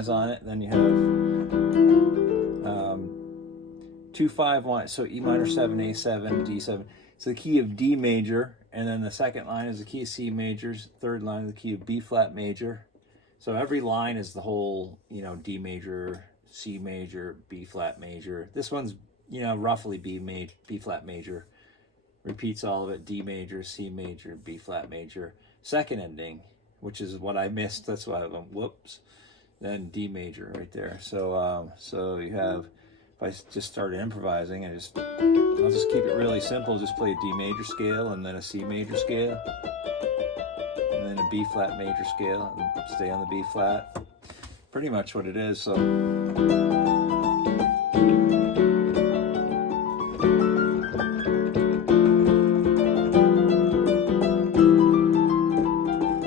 improvise on it. Then you have 2, 5, 1. So E minor 7, A7, D7. It's the key of D major, and then the second line is the key of C major. Third line is the key of B flat major. So every line is the whole, D major, C major, B flat major. This one's, roughly B flat major. Repeats all of it: D major, C major, B flat major. Second ending, which is what I missed. That's why I went whoops. Then D major right there. So you have. If I just started improvising, I'll just keep it really simple. Just play a D major scale, and then a C major scale, and then a B flat major scale, and stay on the B flat. Pretty much what it is. So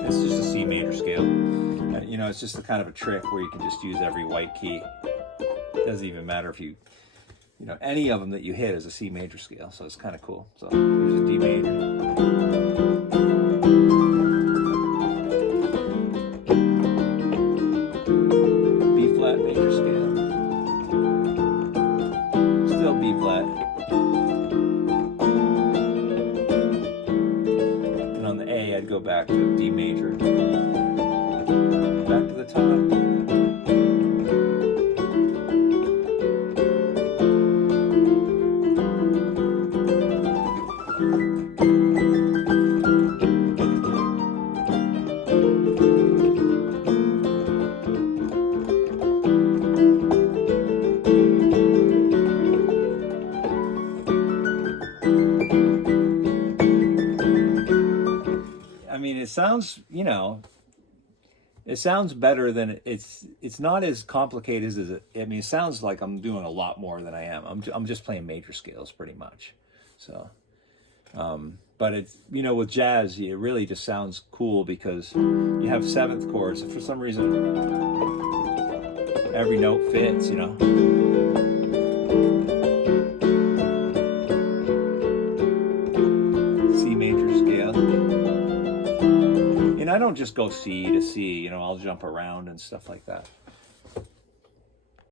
it's just a C major scale. It's just a kind of a trick where you can just use every white key. It doesn't even matter if any of them that you hit is a C major scale, so it's kind of cool. So here's a D major. B flat major scale. Still B flat. And on the A, I'd go back to D major. Back to the top. It sounds better than it's not as complicated as it. It sounds like I'm doing a lot more than I am. I'm just playing major scales pretty much. So, but it's, with jazz, it really just sounds cool because you have seventh chords. For some reason, every note fits, C major scale. And I don't just go C to C, I'll jump around and stuff like that.